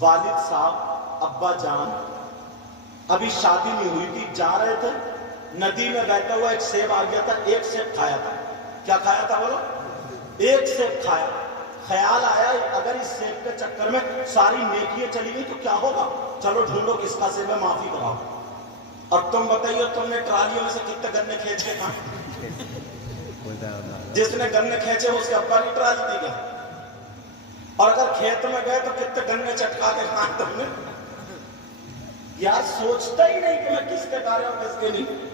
والد صاحب ابا جان ابھی شادی نہیں ہوئی تھی، جا رہے تھے، ندی میں بہتا ہوا ایک سیب آ گیا تھا، ایک سیب کھایا تھا. کیا کھایا تھا بولو؟ ایک سیب کھایا. خیال آیا اگر اس سیب کے چکر میں ساری نیکیاں چلی گئی تو کیا ہوگا، چلو ڈھونڈو کس کا سیب ہے، معافی کراؤ. اور تم بتائیے تم نے ٹرالیوں میں سے کتنے گنے کھینچ کے کھائے؟ جس نے گنے کھینچے اس کے ابا کی ٹرالی دی گئی. اور اگر کھیت میں گئے تو کتنے گنے چٹکا کے کھائے تم نے؟ یار سوچتا ہی نہیں کہ میں کس کے کارے اور کس کے نہیں.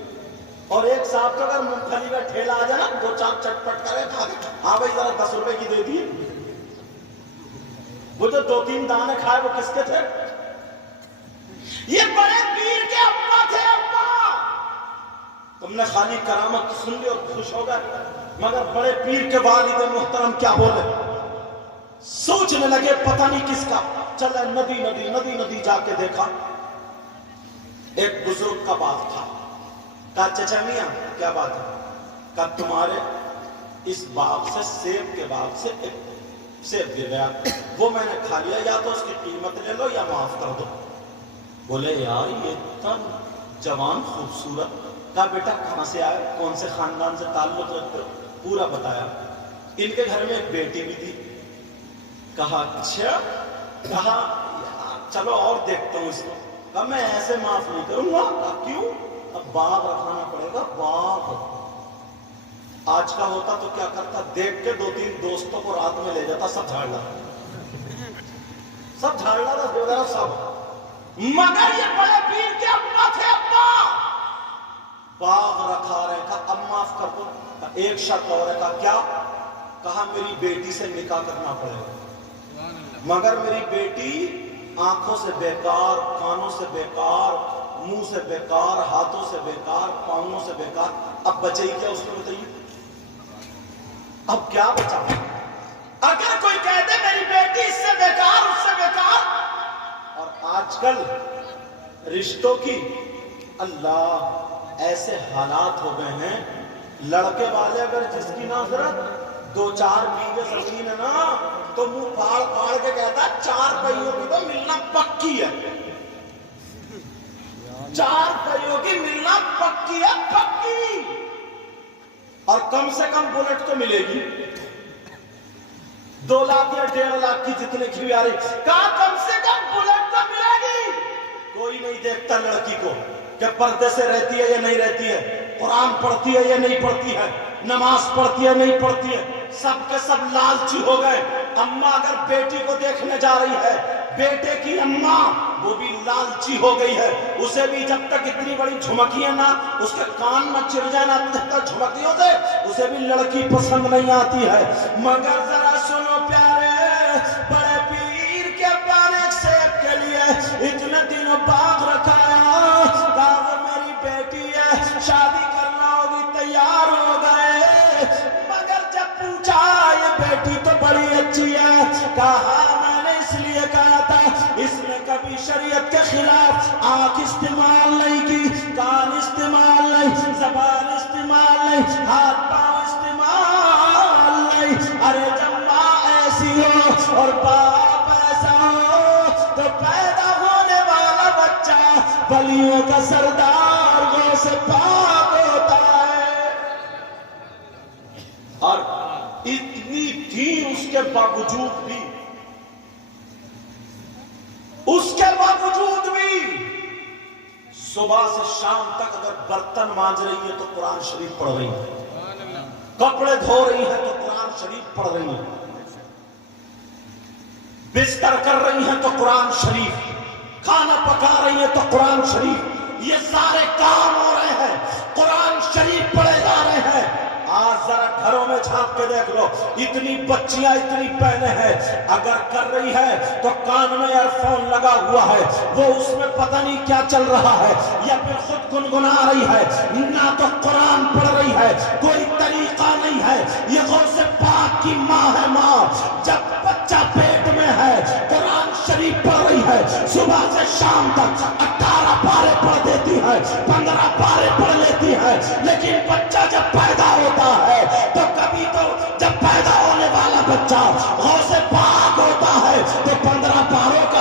اور ایک صاحب کا اگر مونگ پھلی کا ٹھیلا آ جائے نا، دو چار چٹپٹ کرے کھا کے، ہاں بھائی ذرا 10 روپے کی دے دی. وہ جو 2-3 دانے کھائے وہ کس کے تھے؟ یہ بڑے پیر کے ابا تھے. ابا تم نے خالی کرامت سن لی اور خوش ہو گئے، مگر بڑے پیر کے والد محترم کیا بولے؟ سوچنے لگے پتہ نہیں کس کا. چلے ندی جا کے دیکھا، ایک بزرگ کا باغ تھا. کہا چچا میاں کیا بات ہے؟ کہا تمہارے اس باغ سے، سیب کے باغ سے ایک سیب گر گیا، وہ میں نے کھا لیا، یا تو اس کی قیمت لے لو یا معاف کر دو. بولے یار یہ اتنا جوان خوبصورت. کہا بیٹا کہاں سے آئے، کون سے خاندان سے تعلق رکھتے ہو؟ پورا بتایا. ان کے گھر میں ایک بیٹی بھی تھی. کہا اچھا. کہا چلو اور دیکھتا ہوں اس کو. کہا میں ایسے معاف نہیں کروں گا. کہا کیوں؟ اب باغ رکھانا پڑے گا. باغ آج کا ہوتا تو کیا کرتا، دیکھ کے 2-3 دوستوں کو رات میں لے جاتا، سب جھاڑ لاتا سب. مگر یہ بڑے پیر کے ابا تھے. ابا باغ رکھا رہے تھا، اب معاف کر دو. ایک شرط اور ہے. کہا کیا؟ کہا میری بیٹی سے نکاح کرنا پڑے گا، مگر میری بیٹی آنکھوں سے بیکار، کانوں سے بیکار، منہ سے بیکار، ہاتھوں سے بیکار، پاؤں سے بیکار. اب بچے ہی کیا اس کو بتائیے؟ اب کیا بچا؟ اگر کوئی کہہ دے میری بیٹی اس سے بیکار، اس سے بیکار. اور آج کل رشتوں کی اللہ ایسے حالات ہو گئے ہیں، لڑکے والے اگر جس کی نظرت 2-4 بیگھے زمین ہے نا تو منہ پھاڑ پھاڑ کے کہتا ہے 4 پہیوں کی تو ملنا پکی ہے. 4 پہیوں کی ملنا پکی ہے، پکی. اور کم سے کم بلٹ تو ملے گی 2 لاکھ یا 1.5 لاکھ کی جتنے کی بھی آ رہی. کہا کم سے کم بلٹ تو ملے گی. کوئی نہیں دیکھتا لڑکی کو کہ پردے سے رہتی ہے یا نہیں رہتی ہے، قرآن پڑھتی ہے یا نہیں پڑھتی ہے، نماز پڑھتی ہے نہیں پڑھتی ہے. سب کے سب لالچی ہو گئے. اماں اگر بیٹی کو دیکھنے جا رہی ہے، بیٹے کی اماں وہ بھی لالچی ہو گئی ہے. اسے بھی جب تک اتنی بڑی جھمکیاں نہ اس کے کان نہ چڑ جائے نہ جھمکیوں سے، اسے بھی لڑکی پسند نہیں آتی ہے. مگر ذرا سنو پیارے، بڑے پیر کے بانے سیب کے لیے اتنے دنوں باغ رکھایا. باغ میری بیٹی ہے، شادی کرنا ہوگی، تیار ہو گئے. مگر جب پوچھا یہ بیٹی تو بڑی اچھی ہے، کہا میں نے اس لیے کہا تھا اس نے کبھی شریعت کے خلاف آنکھ استعمال نہیں کی، کان استعمال نہیں، زبان استعمال نہیں، ہاتھ پاؤں استعمال نہیں. ارے جب ماں ایسی ہو اور باپ ایسا ہو تو پیدا ہونے والا بچہ ولیوں کا سردار غوث پاک ہوتا ہے. اور اتنی تھی اس کے باوجود بھی صبح سے شام تک اگر برتن مانج رہی ہے تو قرآن شریف پڑھ رہی ہے، کپڑے دھو رہی ہے تو قرآن شریف پڑھ رہی ہے، بستر کر رہی ہیں تو قرآن شریف، کھانا پکا رہی ہے تو قرآن شریف. یہ سارے کام ہو رہے ہیں، قرآن شریف پڑھے جا رہے ہیں. آج ذرا گھروں میں جھانک کے دیکھ لو، اتنی بچیاں اتنی بہنیں ہیں، اگر کر رہی ہے تو کان میں ایئر فون لگا ہوا ہے، وہ اس میں پتہ نہیں کیا چل رہا ہے، یا پھر خود گنگنا رہی ہے، نہ تو قرآن پڑھ رہی ہے. کوئی طریقہ نہیں ہے. یہ غوث پاک کی ماں ہے. ماں جب بچہ پیٹ میں ہے قرآن شریف پڑھ رہی ہے، صبح سے شام تک 18 پارے پڑھ دیتی ہے، 15 پارے پڑھ لیتی ہے. لیکن بچہ جب پیدا ہوتا ہے تو کبھی تو جب پیدا ہونے والا بچہ غوث پاک ہوتا ہے تو 15 پاروں کا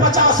50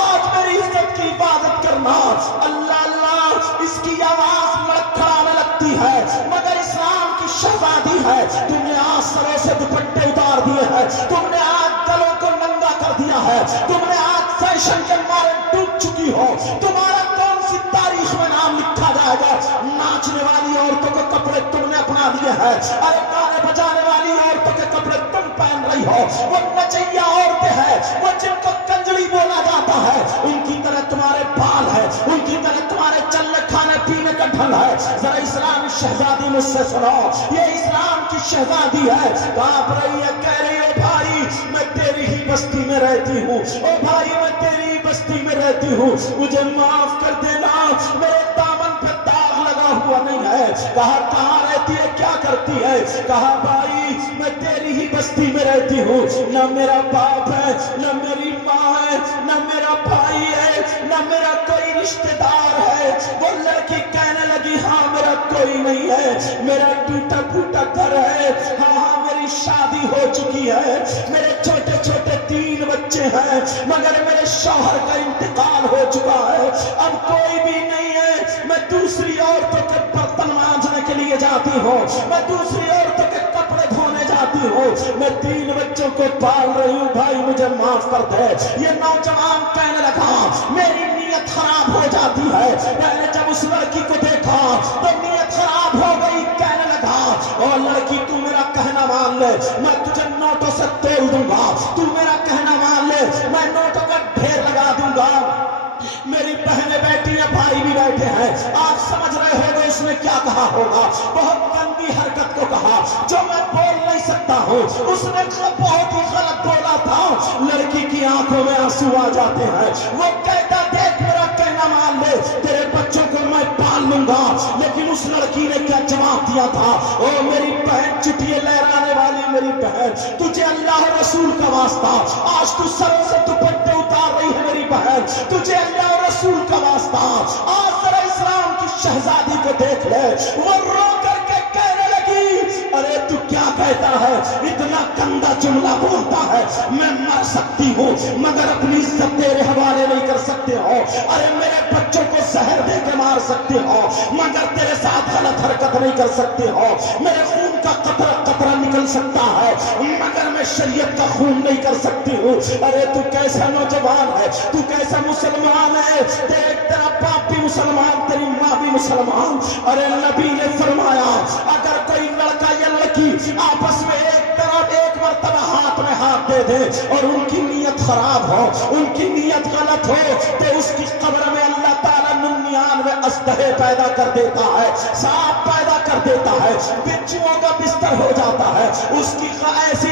آج میری عزت کی حفاظت کرنا. اللہ اللہ اس کی آواز لڑکھڑانے لگتی ہے مگر اسلام کی شہزادی ہے. تم نے آج سروں سے دوپٹے اتار دیے ہیں, تم نے آج گلوں کو ننگا کر دیا ہے, تم نے آج فیشن کے مارے ڈوب چکی ہو. تمہارا کون سی تاریخ میں نام لکھا جائے گا؟ ناچنے والی عورتوں کے کپڑے تم نے اپنا لیے ہیں. ارے گانے بجانے والی عورتوں کے کپڑے تم پہن رہی ہو. وہ نچیا عورتیں ہیں, وہ جن کو کنجڑی بولا جاتا ہے, ان کی طرح تمہارے بال ہے, ان کی طرح تمہارے چلنے کھانے پینے کا ڈھنگ ہے. ذرا اسلامی شہزادی مجھ سے سنو, یہ اسلام کی شہزادی ہے. کانپ رہی ہے, کہہ رہی ہے بھائی میں تیری ہی بستی میں رہتی ہوں, او بھائی میں تیری ہی بستی میں رہتی ہوں, مجھے معاف کر دینا, میرے دامن پہ داغ لگا ہوا نہیں ہے. کہا کہاں رہتی ہے, کیا کرتی ہے؟ کہا بھائی میں تیری ہی بستی میں رہتی ہوں, نہ میرا باپ ہے, نہ میری ماں ہے, نہ میرا بھائی ہے, نہ میرا کوئی رشتہ دار ہے. وہ لڑکی کہنے لگی ہاں میرا کوئی نہیں ہے, میرا ٹوٹا پھوٹا گھر ہے, ہاں ہاں میری شادی ہو چکی ہے, میرے چھوٹے چھوٹے 3 بچے ہیں, مگر میرے شوہر کا انتقال ہو چکا ہے, اب کوئی بھی نہیں ہے. میں دوسری عورتوں کے برتن مانجنے کے لیے جاتی ہوں, میں دوسری عورتوں کے کپڑے دھونے جاتی ہوں, میں 3 بچوں کو پال رہی ہوں, بھائی مجھے معاف کر دے. یہ نوجوان کہنے لگا میری نیت خراب ہو جاتی ہے. میں نے جب اس لڑکی کو دیکھا تو نیت خراب ہو گئی. کہنے لگا اور لڑکی تو میرا کہنا مان لے, میں تجھے نوٹوں سے توڑ دوں گا, تو میرا کہنا مان لے, میں نوٹوں کا ڈھیر لگا دوں گا. میری بہنیں بیٹھی ہیں, بھائی بھی بیٹھے ہیں, آپ سمجھ رہے ہوگے اس نے کیا کہا ہوگا. بہت گندی حرکت کو کہا جو میں بول نہیں سکتا ہوں. اس نے بہت ہی غلط بولا تھا. لڑکی کی آنکھوں میں آنسو آ جاتے ہیں. وہ کہتا دیکھ میرا کہنا مان لے, تیرے بچوں کو میں پال لوں گا. لیکن اس لڑکی نے کیا جواب دیا تھا؟ او میری بہن چٹیے لہرانے والی میری بہن, تجھے اللہ رسول کا واسطہ, آج تو سروں سے دوپٹے اتار رہی ہے میری بہن, تجھے اللہ رسول کا واسطہ, آج ذرا اسلام کی شہزادی کو دیکھ لے. وہ رو کر کے کہنے لگی ارے تو کیا کہتا ہے, اتنا گندا جملہ بولتا ہے, میں مر سکتی ہوں مگر اپنی عزت تیرے حوالے نہیں کر سکتے ہو. ارے میرے بچوں کو زہر دے کے مار سکتے ہو مگر تیرے ساتھ غلط حرکت نہیں کر سکتے ہو. میرے خون کا قطرہ قطرہ نکل سکتا ہے مگر میں شریعت کا خون نہیں کر سکتی ہوں. ارے تو کیسا نوجوان ہے, تو کیسا مسلمان ہے, تیرا باپ بھی مسلمان, تیری ماں بھی مسلمان. ارے نبی نے فرمایا اگر کوئی لڑکا یا لڑکی آپس میں ایک مرتبہ ہاتھ میں ہاتھ دے دے اور ان کی نیت خراب ہو, ان کی نیت غلط ہو, تو اس کی قبر میں اللہ تعالیٰ 99 اژدہے پیدا کر دیتا ہے, سانپ پیدا کر دیتا ہے, بچھوؤں کا بستر ہو جاتا ہے. اس کی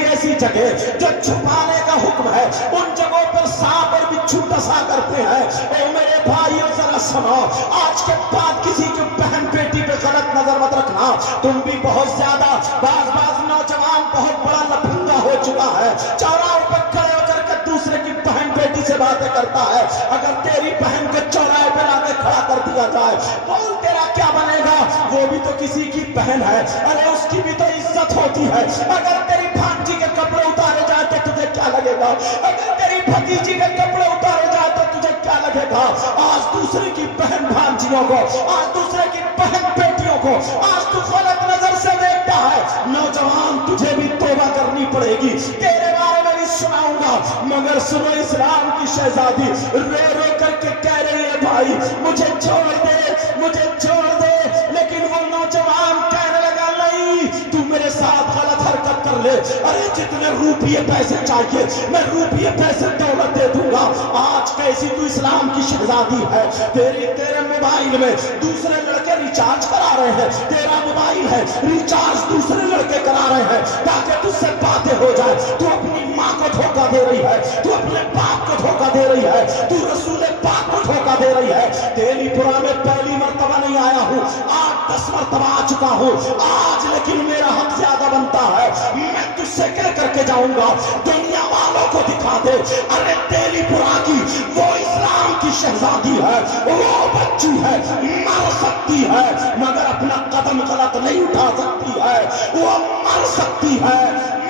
ایسی جگہ جو چھپانے کا حکم ہے ان جگہوں پر سانپ اور بچھو ڈسا کرتے ہیں. اے میرے بھائیو ذرا سنو, آج کے بعد کسی کی بہن بیٹی پہ غلط نظر مت رکھنا. تم بھی بہت زیادہ بعض نوجوان بہت بڑا لفنگا ہو چکا ہے, چوراہوں پر کھڑے ہو کر کے دوسرے کی بہن بیٹی سے باتیں کرتا ہے. اگر تیری بہن کو چوراہے پر آ کے کھڑا کر دیا جائے بول تیرا کیا بنے گا؟ وہ بھی تو کسی کی بہن ہے, ارے اس کی بھی تو عزت ہوتی ہے. اگر تیری بھانجی کے کپڑے اتارے جائے تو تجھے کیا لگے گا؟ اگر تیری بھتیجی کے کپڑے اتارے جائے تو تجھے کیا لگے گا؟ آج دوسرے کی بہن بھانجیوں کو, آج دوسرے کی بہن بیٹیوں کو آج تو غلط نظر سے دیکھتا ہے. نوجوان تجھے بھی توبہ کرنی پڑے گی. تیرے بارے میں بھی سناؤں گا مگر سنو, اسلام کی شہزادی رو رو کر کے کہہ رہی ہے بھائی مجھے چھوڑ دے, مجھے چھوڑ دے. لیکن وہ نوجوان کہنے لگا نہیں, تو میرے ساتھ غلط حرکت کر لے, ارے جتنے روپیے پیسے چاہیے میں روپیے پیسے دولت دے دوں گا. آج کیسی تو اسلام کی شہزادی ہے, تیرے موبائل میں دوسرے لڑکے ریچارج کرا رہے ہیں, تیرا موبائل ہے ریچارج دوسرے لڑکے کرا رہے ہیں تاکہ تجھ سے باتیں ہو جائے. تو اپنی ماں کو دھوکہ دے رہی ہے, تو اپنے باپ کو دھوکہ دے رہی ہے, تو رسول پاک کو دھوکہ دے رہی ہے. تیری پورا میں پہلی مرتبہ نہیں آیا ہوں, 8-10 مرتبہ آ چکا ہوں آج, لیکن میرا حق زیادہ بنتا ہے. میں تجھ سے کہہ کر کے جاؤں گا دنیا والوں کو دکھا دے ارے تیری پورا کی وہ اسلام کی شہزادی ہے, وہ بچی ہے, مر سکتی ہے مگر اپنا قدم غلط نہیں اٹھا سکتی ہے. وہ مر سکتی ہے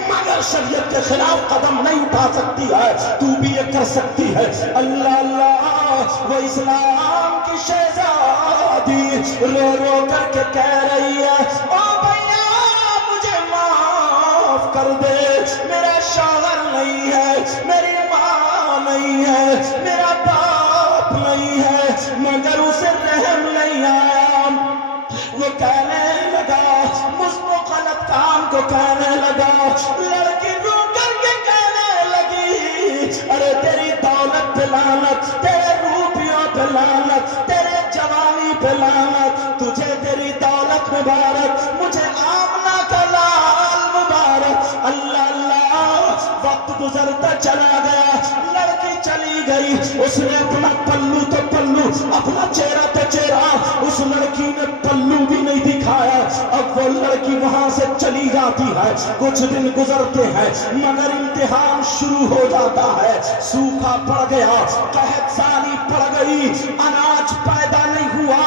مگر شریعت کے خلاف قدم نہیں اٹھا سکتی ہے. تو بھی ایک کر سکتی ہے. اللہ اللہ وہ اسلام کی شہزادی رو رو کر کے کہہ رہی ہے او بھیا مجھے معاف کر دے, میرا شوہر نہیں ہے, میری ماں نہیں ہے, میرا باپ نہیں ہے, مگر اسے رحم نہیں آیا. وہ کہنے لگا مجھ کو غلط کام کو کہنے لگا. لڑکی رو کر کے کہنے لگی ارے تیری دولت پہ لعنت, تیرے روپیوں پہ لعنت, تیرے جوانی پہ لعنت, تجھے تیری دولت مبارک, مجھے آمنہ کا لال مبارک. اللہ اللہ وقت گزرتا چلا گیا, لڑکی چلی گئی. اس نے اپنا پلو تو پلو, اپنا چہرہ تو چہرہ, اس لڑکی نے پلو بھی نہیں دکھایا. اب وہ لڑکی وہاں سے چلی جاتی ہے. کچھ دن گزرتے ہیں مگر امتحان شروع ہو جاتا ہے. سوکھا پڑ گیا, قحط سالی پڑ گئی, اناج پیدا نہیں ہوا,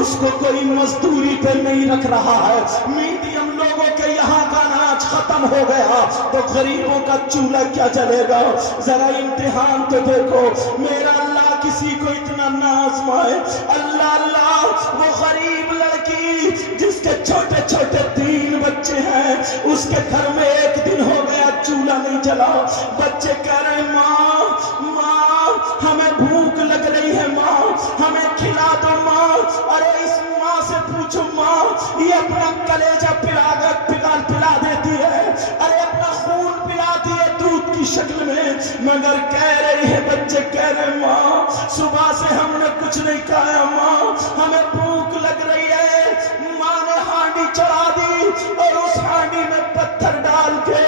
اس کو کوئی مزدوری پہ نہیں رکھ رہا ہے. میڈیم لوگوں کے یہاں کا اناج ختم ہو گیا تو غریبوں کا چولہا کیا چلے گا. ذرا امتحان تو دیکھو, میرا اللہ کسی کو اتنا نہ آزمائے. اللہ اللہ وہ غریب لڑکی جس کے چھوٹے چھوٹے 3 بچے ہیں, اس کے گھر میں ایک دن ہو گیا چولہا نہیں جلا. بچے کہہ رہے ماں ماں ہمیں بھوک لگ رہی ہے, ماں ہمیں کھلا دو ماں. ارے اس ماں سے پوچھو ماں, یہ اپنا کلیجہ پلا دیتی ہے, ارے اپنا خون پلاتی ہے دودھ کی شکل میں, مگر کہہ رہی ہے بچے کہہ رہے ماں صبح سے ہم نے کچھ نہیں کھایا, ماں ہمیں بھوک لگ رہی ہے. ماں نے ہانڈی چڑھا دی اور اس ہانڈی میں پتھر ڈال کے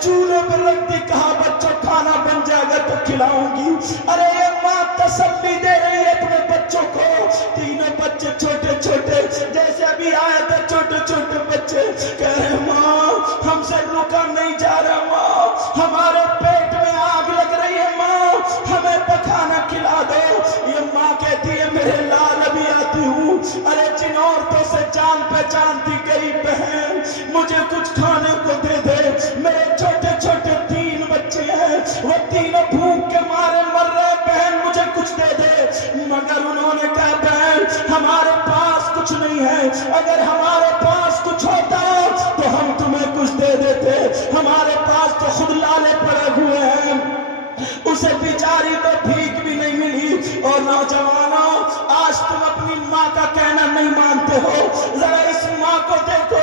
چولہے پر رکھ دی, کہا بچوں کھانا بن جائے گا تو کھلاؤں گی. ارے یہ ماں تسلی دے رہی ہے اپنے بچوں کو. 3 بچے چھوٹے چھوٹے جیسے ابھی آئے تھے, چھوٹے چھوٹے بچے کہہ رہے ماں ہم سے رکا نہیں جا رہا, ماں ہمارے پیٹ میں آگ لگ رہی ہے, ماں ہمیں پکانا کھلا دو. یہ ماں کہتی ہے میرے لال ابھی آتی ہوں. ارے جن عورتوں سے جان پہچانتی گئی بہن مجھے کچھ کھانے کو دے دے, میرے چھوٹے چھوٹے 3 بچے ہیں, وہ تینوں بھوک کے مارے مر رہے, بہن مجھے کچھ دے دے. مگر انہوں نے کہا بہن ہمارے پاس کچھ نہیں ہے, اگر ہمارے پاس کچھ ہوتا تو ہم تمہیں کچھ دے دیتے, ہمارے پاس تو خود لالے پڑے ہوئے ہیں. اسے بیچاری تو بھیک بھی نہیں ملی. اور نوجوانوں آج تم اپنی ماں کا کہنا نہیں مانتے ہو, ذرا اس ماں کو دیکھو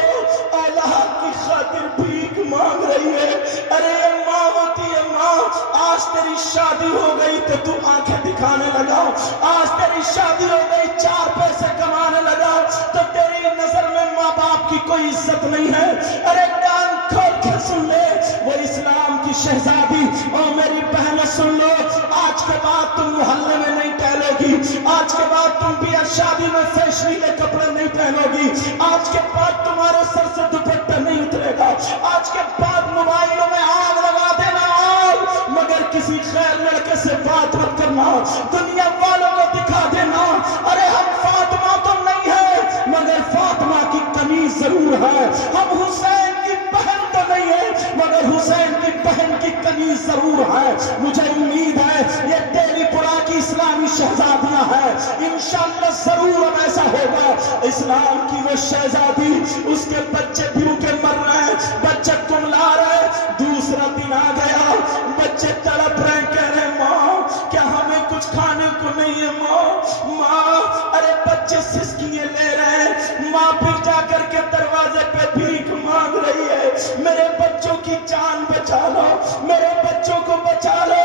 اولاد کی خاطر بھیک مانگ رہی ہے. ارے یہ ماں ہوتی ہے ماں. آج تیری شادی ہو گئی تو تم آنکھیں دکھانے لگا, آج تیری شادی ہو گئی 4 پیسے کمانے لگا تو تیری نظر میں ماں باپ کی کوئی عزت نہیں ہے. ارے کان کھول کے سن لے, وہ اسلام کی شہزادی اور میری بہنیں سن لو, آج کے بعد تم محلے میں نہیں ٹہلو گی, آج کے بعد تم بھی شادی میں فیشنیلے کپڑے نہیں پہنو گی, آج کے بعد تمہارے سر سے دوپٹہ نہیں اترے گا, آج کے بعد موبائلوں میں آگ لگا دینا آگ, مگر کسی خیر لڑکے سے بات مت کرنا, دنیا والوں کو دکھا دینا ارے ہم فاطمہ تو نہیں ہے مگر فاطمہ کی قمیص ضرور ہے, ہم حسین کی بہن تو نہیں ہے مگر حسین کی بہن کی قمیص ضرور ہے. مجھے امید ہے یہ دہلی پورا کی اسلامی شہزادیاں ہیں, انشاءاللہ ضرور اب ایسا ہوگا. اسلام کی وہ شہزادی, اس کے بچے بھوکے مر رہے ہیں, بچے کملا رہے. دوسرا دن آ گیا, بچے تڑپ رہے, کہہ رہے ماں کیا ہمیں کچھ کھانے کو نہیں ہے ماں, ماں. ارے بچے سسکیاں لے رہے ہیں, ماں پھر جا کر کے دروازے پہ بھیک مانگ رہی ہے, میرے بچوں کی جان بچا لو, میرے بچوں کو بچا لو,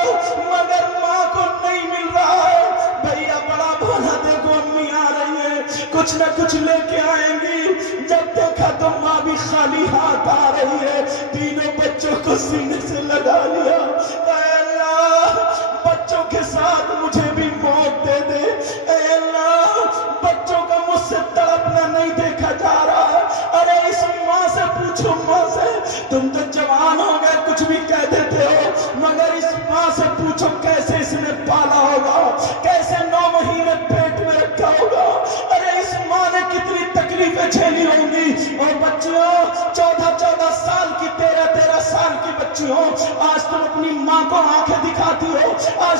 مگر ماں کو نہیں مل رہا ہے. بھیا بڑا بھولا دیکھو امی آ رہی ہے, کچھ نہ کچھ لے کے آئیں گی. جب دیکھا تو ماں بھی خالی ہاتھ آ رہی ہے, 3 بچوں کو سینے سے لگا لیا. اے اللہ بچوں کے ساتھ مجھے بھی موت دے دے, اے اللہ بچوں کا مجھ سے تڑپنا نہیں دیکھا جا رہا. ارے اس ماں سے پوچھو, ماں سے, تم تو جوان ہو گئے کچھ بھی کہہ دیتے ہو, مگر اس ماں سے پوچھو کیسے اس نے پالا ہوگا, کیسے 9 مہینے پیٹ میں رکھا ہوگا. ارے اس ماں نے کتنی تکلیفیں جھیلی ہوں گی. اور بچیوں 14 سال کی 13 سال کی بچیوں, آج تم اپنی ماں کو آنکھیں دکھاتی ہو, آج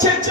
6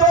2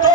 2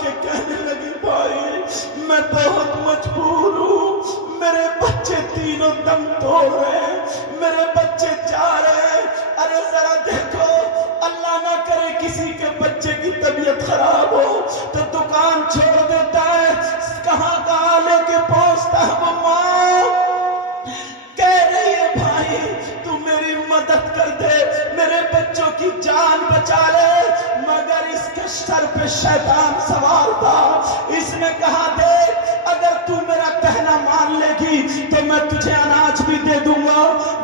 کے کہنے لگی بھائی میں بہت مجبور ہوں، میرے بچے تینوں دم توڑ رہے ہیں، میرے بچے جا رہے ہیں، ارے ذرا دیکھو اللہ نہ کرے کسی کے بچے کی طبیعت خراب ہو تو دکان چھوڑ دیتا ہے، کہاں کہاں لے کے پہنچتا ہے وہ ماں کہہ رہی ہے بھائی تو میری مدد کر دے، میرے بچوں کی جان بچا لے، مگر اس کے سر پہ شیطان سوار تھا، اس نے کہا دیکھ اگر تو میرا کہنا مان لے گی تو میں تجھے اناج بھی دے دوں گا،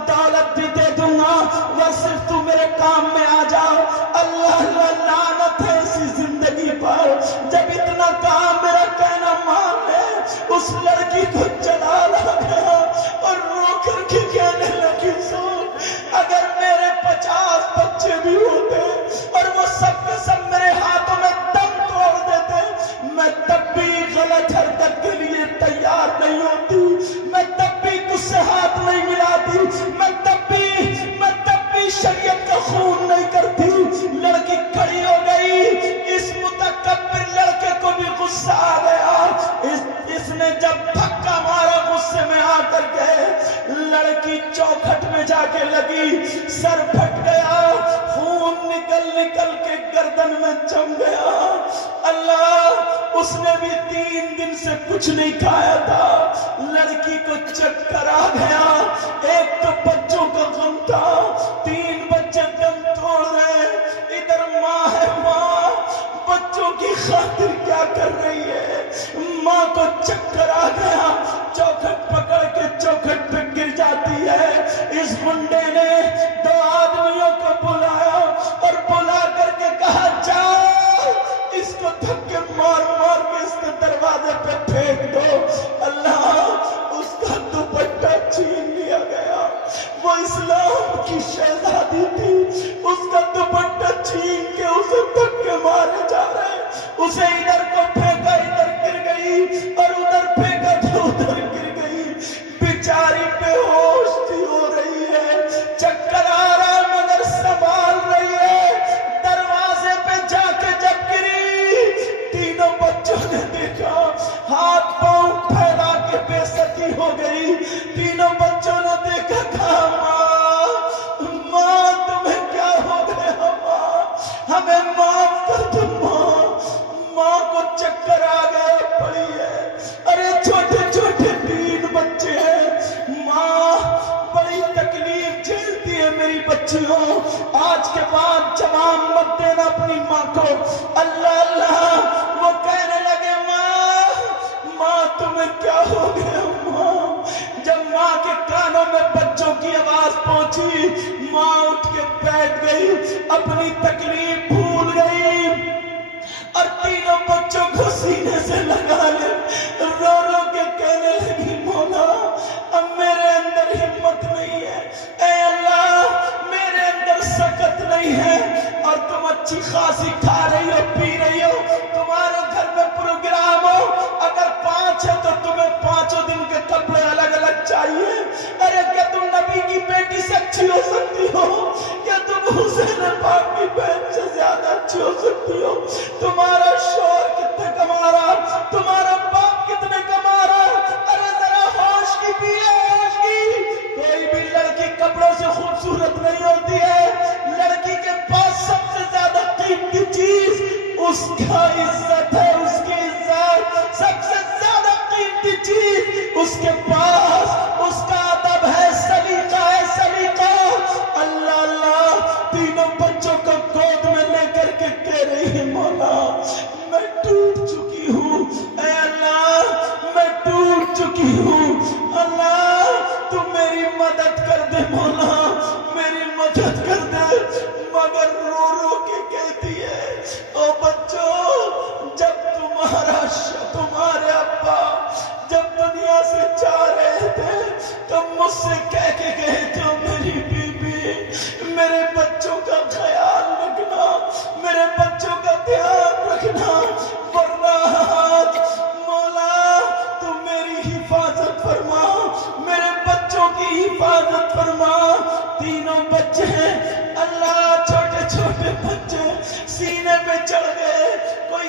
دولت بھی دے دوں گا، وہ صرف تو میرے کام میں آ جاؤ۔ اللہ لعنت ہے اسی زندگی پر، جب اتنا کام میرا کہنا مان لے، اس لڑکی کو جلال آ گیا اور رو کر کے کہنے لگی سن اگر میرے 50 بچے بھی ہوتے اور وہ سب کے سب میرے ہاتھوں میں دم توڑ دیتے، میں تب بھی غلط حرکت کے لیے تیار نہیں ہوتی، میں تب بھی تجھ سے ہاتھ نہیں ملاتی، میں تب بھی شریعت کا خون نہیں کرتی۔ لڑکی کھڑی ہو گئی، اس متکبر لڑکے کو بھی غصہ آ گیا، اس نے جب دھکا مارا غصے میں آ کر کے لڑکی چوکھٹ میں جا کے لگی، سر پھٹ گیا، خون نکل نکل کے گردن میں جم گیا۔ اللہ اس نے بھی 3 دن سے کچھ نہیں کھایا تھا، لڑکی کو چکر آ گیا، ایک تو بچوں کا غم تھا، 3 بچے دم توڑ رہے، ادھر ماں ہے، ماں بچوں کی خاطر کیا کر رہی ہے، ماں کو چکر آ گیا، چوکھٹ پکڑ کے چوکھٹ پہ گر جاتی ہے۔ اس گنڈے نے 2 آدمیوں کو بلایا اور بلا کر کے کہا جاؤ اس کو دھکے مار مار کے اس کے دروازے پہ پھینک دو۔ اللہ اس کا دوپٹہ چھین لیا گیا، وہ اسلام کی شہزادی تھی، اس کا دوپٹہ چھین کے اسے دھکے مارے جا رہے، اسے ادھر کو پھینکا ادھر گر گئی اور ادھر پھینکا تو ادھر گر گئی، بیچاری بے ہوش سی ہو رہی ہے، چکر آ رہا مگر سنبھال رہی ہے۔ دروازے پہ جا کے جب گری، تینوں بچوں نے دیکھا، ہاتھ پاؤں پھیلا کے بے عزتی ہو گئی، تینوں بچوں نے دیکھا، کہا ماں تمہیں کیا ہو گیا، ماں ہمیں معاف کر دو، ماں کو چکر آ گیا پڑی ہے، ارے چھوٹے چھوٹے 3 بچے ہیں، ماں بڑی تکلیف جھیلتی ہے میری بچیوں، آج کے بعد جواب مت دینا اپنی ماں کو۔ اللہ اللہ وہ کہنے لگے ماں تمہیں کیا ہو گیا، ماں جب ماں کے کانوں میں بچوں کی آواز پہنچی، ماں اٹھ کے بیٹھ گئی، اپنی تکلیف بھول گئی اور تینوں بچوں کو سینے سے لگا لے، رو رو کے کہنے لگی مولا اب میرے اندر ہمت نہیں ہے، اے اللہ میرے اندر سکت نہیں ہے، اور تم اچھی خاصی کھا رہی ہو پی رہی ہو، تمہارے گھر میں پروگرام ہو، اگر 5 ہے تو تمہیں 5 دن کے کپڑے الگ الگ چاہیے، ارے کیا تم نبی کی بیٹی سے اچھی ہو سکتی ہو، کیا تم حسین پاک کی بہن سے زیادہ اچھی ہو سکتی ہو، تمہارا شوہر کتنے کما رہا، تمہارا باپ کتنے کما رہا، ارے ذرا ہوش کی بھی ہے، ہوش کی، کوئی بھی لڑکی کپڑوں سے خوبصورت نہیں ہوتی ہے، لڑکی کے پاس سب سے زیادہ قیمتی چیز اس کا عزت ہے، اس کی عزت سب سے زیادہ قیمتی چیز اس کے پاس اس کا ادب ہے، سلیقہ ہے، سلیقہ۔ اللہ اللہ تینوں بچوں کو گود میں لے کر کے کہہ رہی ہے مولا میں ٹوٹ چکی ہوں، اے اللہ میں ٹوٹ چکی ہوں، اللہ تو میری مدد کر دے، مولا میری مدد کر دے، مگر رو رو کے کہتی ہے او بچوں جب تمہارے ابا جب دنیا سے جا رہے تھے تم مجھ سے کہہ کے گئے تھے میری بیوی میرے بچوں کا خیال رکھنا، میرے بچوں کا دھیان رکھنا، ورنہ مولا تو میری حفاظت فرما، میرے بچوں کی حفاظت فرما۔ تینوں بچے اللہ چھوٹے چھوٹے بچے سینے پہ چڑھ گئے، کوئی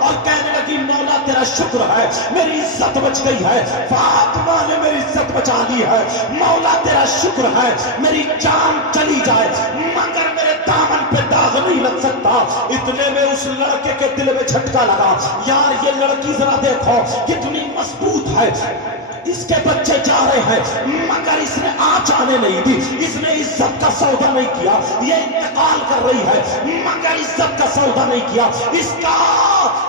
اور کہنے لگی مولا تیرا شکر ہے میری عزت بچ گئی ہے، فاطمہ نے میری عزت بچا لی ہے، مولا تیرا شکر ہے میری جان چلی جائے مگر میرے دامن پہ داغ نہیں لگ سکتا۔ اتنے میں اس لڑکے کے دل میں جھٹکا لگا، یار یہ لڑکی ذرا دیکھو کتنی مضبوط ہے، اس کے بچے جا رہے ہیں مگر اس نے آنچ آنے نہیں دی، اس نے عزت کا سودا نہیں کیا، یہ انتقال کر رہی ہے مگر عزت کا سودا نہیں کیا، اس کا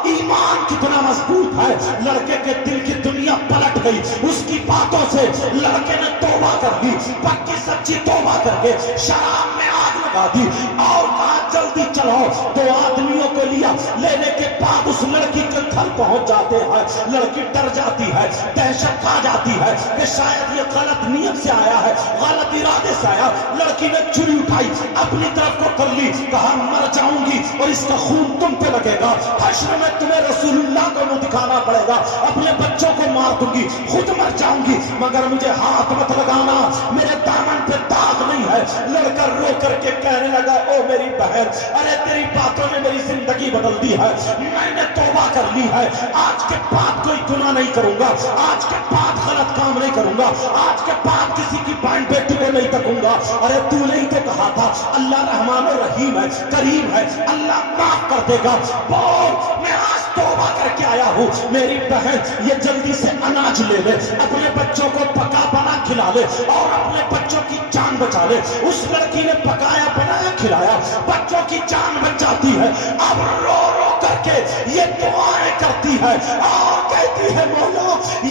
ایمان کتنا مضبوط ہے۔ لڑکے کے دل کی دنیا پلٹ گئی، اس کی باتوں سے لڑکے نے توبہ کر دی، پکی سچی توبہ کر کے شراب میں آگ لگا دی اور کہا جلدی چلو۔ دو آدمیوں کو لیا، لینے کے بعد اس لڑکی کے گھر پہنچ جاتے ہیں، لڑکی ڈر جاتی ہے، دہشت کھا جاتی ہے کہ شاید یہ غلط نیت سے آیا ہے، غلط ارادے سے آیا۔ لڑکی نے چھری اٹھائی، اپنی طرف کو کر لی، کہا مر جاؤں گی اور اس کا خون تم پہ لگے گا، حشر میں تمہیں رسول اللہ کو منہ دکھانا پڑے گا، اپنے بچوں کو مار دوں گی، خود مر جاؤں گی مگر مجھے ہاتھ مت لگانا، میرے دامن پہ داغ نہیں ہے۔ لڑکا رو کر کے کہنے لگا او میری بہن، ارے تیری باتوں نے میری زندگی بدل دی ہے، میں نے توبہ کر لی ہے، آج کے بعد کوئی گناہ نہیں کروں گا، آج کے بعد غلط کام نہیں کروں گا، آج کے بعد کسی کی بہن بیٹی کو نہیں تکوں گا۔ ارے تو نہیں تو کہا تھا اللہ رحمان و رحیم ہے، کریم ہے، اللہ معاف کر دے گا، بول میں آج توبہ کر کے آیا ہوں۔ میری بہن یہ جلدی سے اناج لے لے، اپنے بچوں کو پکا بنا کھلا لے اور اپنے بچوں کی جان بچا لے۔ اس لڑکی نے پکایا بنایا کھلایا، بچوں کی جان بچ جاتی ہے، اب رو رو کر کے یہ دعائیں کرتی ہے اور کہتی ہے مولا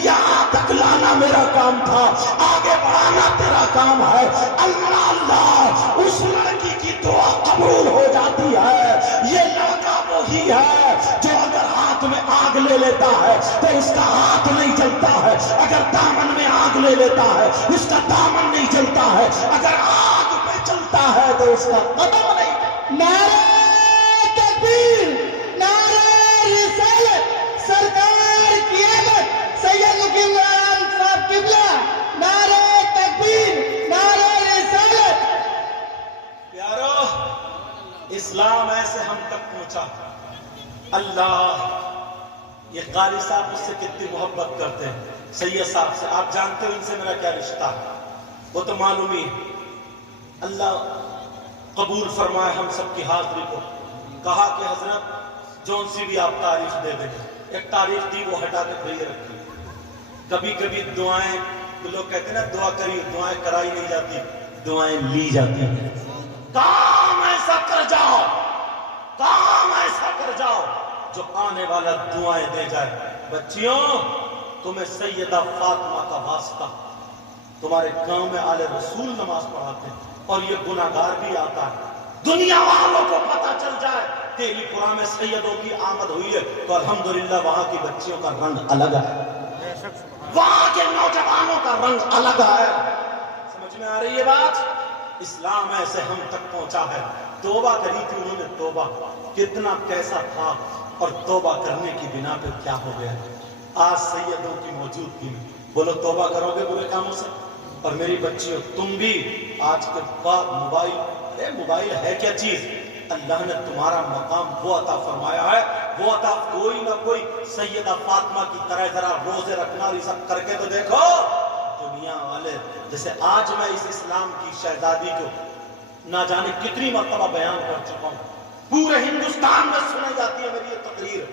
یہاں تک لانا میرا کام تھا، آگے بڑھانا تیرا کام ہے۔ اللہ اللہ اس لڑکی کی دعا قبول ہو جاتی ہے۔ یہ لڑکا وہی ہے جو اگر ہاتھ میں آگ لے لیتا ہے تو اس کا ہاتھ نہیں جلتا ہے، اگر دامن میں آگ لے لیتا ہے اس کا دامن نہیں جلتا ہے، اگر آگ پہ چلتا ہے تو اس کا قدم نہیں۔ نعرہ تکبیر، نعرہ رسالت، سرکار کی آمد، سید مقیم العالم صاحب قبلہ، نعرہ تکبیر، نعرہ رسالت۔ پیارو اسلام ایسے ہم تک پہنچا، اللہ یہ قاری صاحب مجھ سے کتنی محبت کرتے ہیں، سید صاحب سے آپ جانتے ہو ان سے میرا کیا رشتہ ہے، وہ تو معلوم ہی۔ اللہ قبول فرمائے ہم سب کی حاضری کو۔ کہا کہ حضرت جون سی بھی آپ تاریخ دے دیں، ایک تاریخ دی وہ ہٹا کے بھیج رکھی۔ کبھی کبھی دعائیں لوگ کہتے ہیں نا دعا کری، دعائیں کرائی نہیں جاتی، دعائیں لی جاتی ہیں۔ کام ایسا کر جاؤ، کام ایسا کر جاؤ جو آنے والا دعائیں دے جائے۔ بچیوں تمہیں سیدہ فاطمہ کا واسطہ، تمہارے گاؤں میں آل رسول نماز پڑھاتے ہیں اور یہ گناہگار بھی آتا ہے، دنیا والوں کو پتہ چل جائے تیری قرآن میں سیدوں کی آمد ہوئی ہے تو الحمدللہ وہاں کی بچیوں کا رنگ الگ ہے، وہاں کے نوجوانوں کا رنگ الگ ہے۔ سمجھ میں آ رہی ہے بات؟ اسلام ایسے ہم تک پہنچا ہے۔ توبہ کری تھی انہوں نے، توبہ کتنا کیسا تھا اور توبہ کرنے کی بنا پہ کیا ہو گیا۔ آج سیدوں کی موجودگی میں بولو توبہ کرو گے برے کاموں سے؟ اور میری بچیوں تم بھی آج کے بعد موبائل، ارے موبائل ہے کیا چیز؟ اللہ نے تمہارا مقام وہ عطا فرمایا ہے، وہ عطا کوئی نہ کوئی سیدہ فاطمہ کی طرح ذرا روزے رکھنا اور یہ سب کر کے تو دیکھو۔ دنیا والے جیسے آج میں اس اسلام کی شہزادی کو نہ جانے کتنی مرتبہ بیان کر چکا ہوں، پورے ہندوستان میں سنائی جاتی ہے میری یہ تقریر،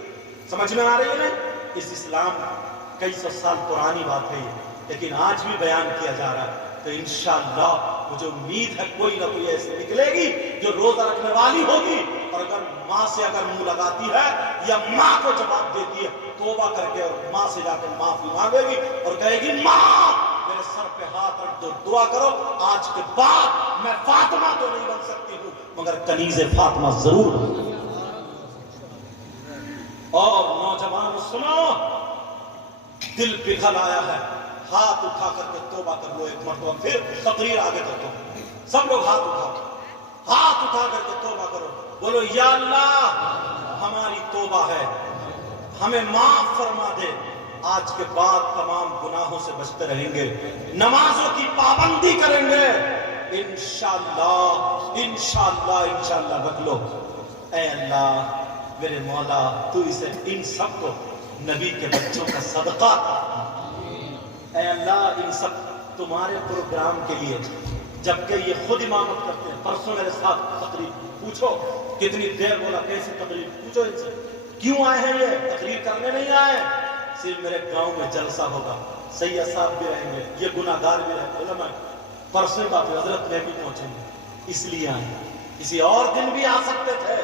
سمجھ میں آ رہی ہے نا؟ اس اسلام کئی سو سال پرانی بات ہے یہ، لیکن آج بھی بیان کیا جا رہا ہے۔ تو انشاءاللہ مجھے امید ہے کوئی نہ کوئی ایسی نکلے گی جو روزہ رکھنے والی ہوگی اور اگر ماں سے اگر منہ لگاتی ہے یا ماں کو جواب دیتی ہے توبہ کر کے اور ماں سے جا کے معافی مانگے گی اور کہے گی ماں میرے سر پہ ہاتھ رکھ دو، دعا کرو آج کے بعد میں فاطمہ تو نہیں بن سکتی ہوں مگر کنیز فاطمہ ضرور ہوں۔ اور نوجوان سنو، دل پگھل آیا ہے، ہاتھ اٹھا کر کے توبہ کر لو ایک مرتبہ، پھر تقریر آگے کرتا ہوں۔ سب لوگ ہاتھ اٹھا کر کے توبہ کرو، بولو یا اللہ ہماری توبہ ہے، ہمیں معاف فرما دے، آج کے بعد تمام گناہوں سے بچتے رہیں گے، نمازوں کی پابندی کریں گے انشاءاللہ۔ انشاءاللہ انشاءاللہ رکھ لو۔ اے اللہ میرے مولا تو اسے ان سب کو نبی کے بچوں کا صدقہ، اے اللہ ان سب تمہارے پروگرام کے لیے، جبکہ یہ خود امامت کرتے ہیں۔ پرسوں میرے ساتھ تقریر، پوچھو کتنی دیر بولا، کیسی تقریر، پوچھو ان سے کیوں آئے ہیں، یہ تقریر کرنے نہیں آئے، صرف میرے گاؤں میں جلسہ ہوگا، سید صاحب بھی رہیں گے، یہ گناہ گار بھی رہیں گے، علماء پرسوں بات حضرت میں بھی پہنچیں گے، اس لیے آئے۔ کسی اور دن بھی آ سکتے تھے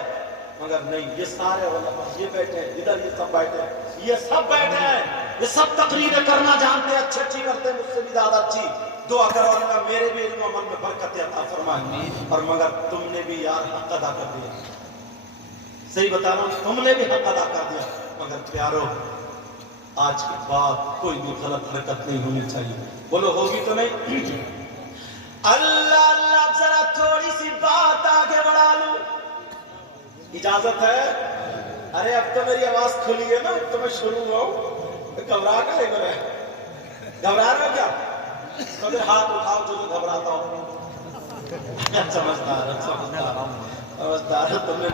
مگر نہیں، یہ سارے علماء یہ بیٹھے ہیں ادھر، یہ سب بیٹھے ہیں، یہ سب بیٹھے ہیں، یہ سب تقریریں کرنا جانتے ہیں، اچھی کرتے ہیں، مجھ سے بھی زیادہ اچھی۔ دعا کرو اللہ میرے بھی علم و عمل میں برکت عطا فرمائے، اور مگر تم نے بھی یار حق ادا کر دیا، صحیح بتا رہا ہوں، تم نے بھی حق ادا کر دیا، مگر پیارو آج کے بعد کوئی بھی غلط حرکت نہیں ہونی چاہیے، بولو ہوگی تو نہیں؟ اللہ اللہ ذرا تھوڑی سی بات آگے بڑھا لوں، اجازت ہے؟ ارے اب تو میری آواز کھلی ہے نا، اب تو میں شروع ہوا ہوں، گھبرا کا ہے میرے، گھبرا رہا کیا؟ تو پھر ہاتھ اٹھاؤ جو گھبراتا ہو، سمجھدار تم نے